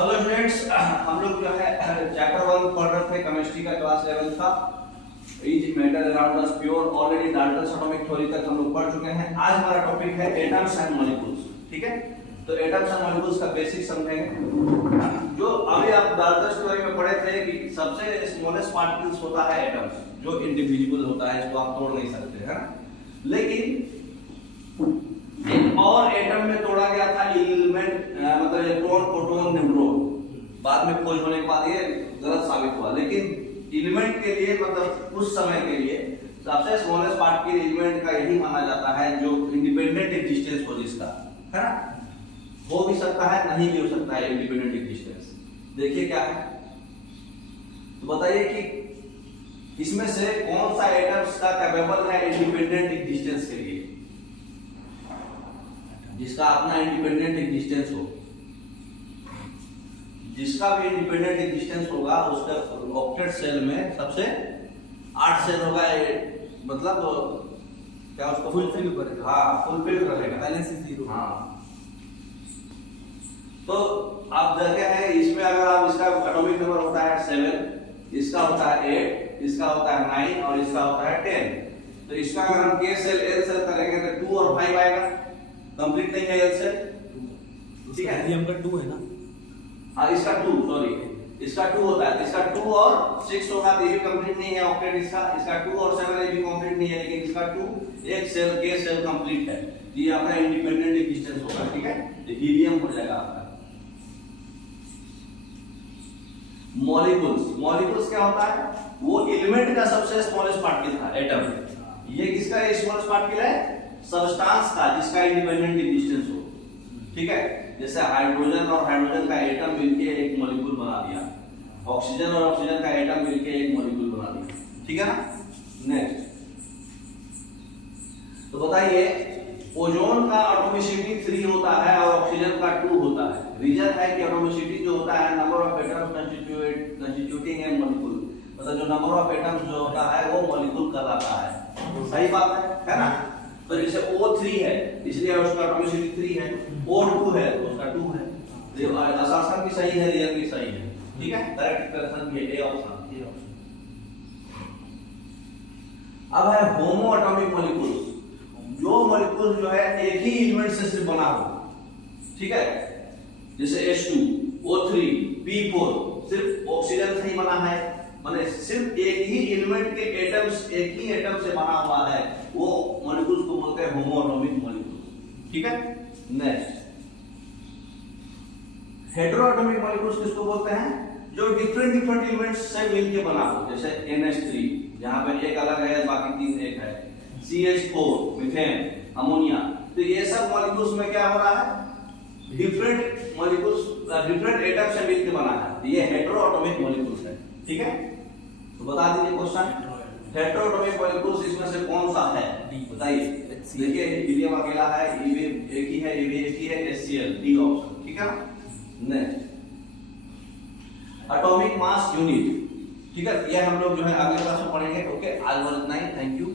Hello students, हम लोग जो है चैप्टर 1 पढ़ रहे थे, केमिस्ट्री का क्लास 11 का। Is matter around us pure, already Dalton's atomic theory तक हम लोग पढ़ चुके हैं। आज हमारा टॉपिक है एटम्स एंड मॉलिक्यूल्स। ठीक है, तो एटम्स एंड मॉलिक्यूल्स का बेसिक समझेंगे। जो अभी आप डाल्टन्स थ्योरी में पढ़े थे कि सबसे स्मॉलेस्ट पार्टिकल्स होता है एटम्स, जो इंडिविजुअल होता है, इसको आप तोड़ नहीं सकते, है ना। लेकिन एक और एटम में तोड़ा गया था एलिमेंट, मतलब इलेक्ट्रॉन, प्रोटॉन, न्यूट्रॉन। बाद में खोज होने के बाद ये गलत साबित हुआ, लेकिन एलिमेंट के लिए, मतलब उस समय के लिए सबसे स्मॉलेस्ट पार्टिकल एलिमेंट का यही माना जाता है जो इंडिपेंडेंट एग्जिस्टेंस हो, जिसका, है ना। हो भी सकता है, नहीं भी हो सकता है इंडिपेंडेंट एग्जिस्टेंस। देखिए क्या है, तो बताइए कि इसमें से कौन सा एटम्स का कैपेबल है इंडिपेंडेंट एग्जिस्टेंस के लिए, जिसका अपना इंडिपेंडेंट एग्जिस्टेंस हो। जिसका भी इंडिपेंडेंट एग्जिस्टेंस होगा उसका ऑक्टेट सेल में सबसे 8 सेल होगा, मतलब क्या उसको फुलफिल करेगा। हाँ, फुलफिल करेगा, बैलेंस इज जीरो। हाँ। तो आप देखे हैं इसमें, अगर आप इसका एटॉमिक नंबर होता है 7, इसका होता है 8, इसका होता है 9 और इसका होता है 10। तो इसका अगर हम K सेल L सेल करेंगे तो 2 और 5 आएगा, कंप्लीट नहीं है L सेल। ठीक है, हिलियम का 2 है ना। हाँ, इसका 2, सॉरी, इसका 2 होता है, इसका 2 और 6 होगा तो ये भी कंप्लीट नहीं है ऑक्टेट। इसका 2 और 7 ये भी कंप्लीट नहीं है, लेकिन इसका 2 एक सेल K सेल कंप्लीट है, ये आपका इंडिपेंडेंट एग्जिस्टेंस होगा। ठीक है, तो हीलियम हो जाएगा आपका। मॉलिक्यूल्स क्या होता है, वो एलिमेंट का सबसे स्मॉलेस्ट पार्टिकल था, एटम। ये किसका स्मॉलेस्ट पार्टिकल है, सब्सटेंस का, जिसका इंडिपेंडेंट एग्जिस्टेंस हो। ठीक है, जैसे हाइड्रोजन और हाइड्रोजन का एटम मिलके एक मॉलिक्यूल बना दिया, ऑक्सीजन और ऑक्सीजन का एटम मिलके एक मॉलिक्यूल बना दिया। ठीक है ना। नेक्स्ट, तो बताइए, ओजोन का एटॉमिसिटी 3 होता है और ऑक्सीजन का 2 होता है। रीजन है कि एटॉमिसिटी जो होता है number of atoms constituting A molecule, मतलब जो नंबर ऑफ एटम्स जो होता है वो मॉलिक्यूल कहलाता है। सही बात है ना। तो जैसे O3 है इसलिए उसका एटॉमिसिटी 3 है, O2 है तो उसका 2 है। तो असर्शन भी सही है, रीजन भी सही है। ठीक है, करेक्ट आंसर भी ए ऑप्शन। अब है होमो एटॉमिक मॉलिक्यूल्स, जो मॉलिक्यूल जो है एक ही एलिमेंट से सिर्फ बना हो। ठीक है, जैसे H2, O3, P4 सिर्फ ऑक्सीजन से ही बना है, माने सिर्फ एक ही एलिमेंट के एटम्स, एक ही एटम से बना हुआ है, वो मॉलिक्यूल्स को बोलते हैं होमो एटॉमिक मॉलिक्यूल। ठीक है। नेक्स्ट, हेटेरो एटॉमिक मॉलिक्यूल्स किसको बोलते हैं, जो डिफरेंट एलिमेंट्स से मिलके बना हो। जैसे NH3, जहां पे एक अलग है बाकी 3 एक है, CH4 मीथेन, अमोनिया। तो ये सब मॉलिक्यूल्स में क्या हो रहा है, डिफरेंट मॉलिक्यूल्स, डिफरेंट एटम से मिलकर बना है, ये हेटेरो एटॉमिक मॉलिक्यूल्स है। ठीक है, तो बता दीजिए क्वेश्चन, हेटेरो एटॉमिक मॉलिक्यूल्स इसमें से कौन सा है, बताइए। देखिए, हीलियम अकेला है, ये भी एक ही है, ये भी एक ही है, HCl, डी ऑप्शन। ठीक है। Next, atomic mass unit. ठीक है, ये हम लोग जो है अगले क्लास में पढ़ेंगे। ओके, आज वाला इतना ही, थैंक यू।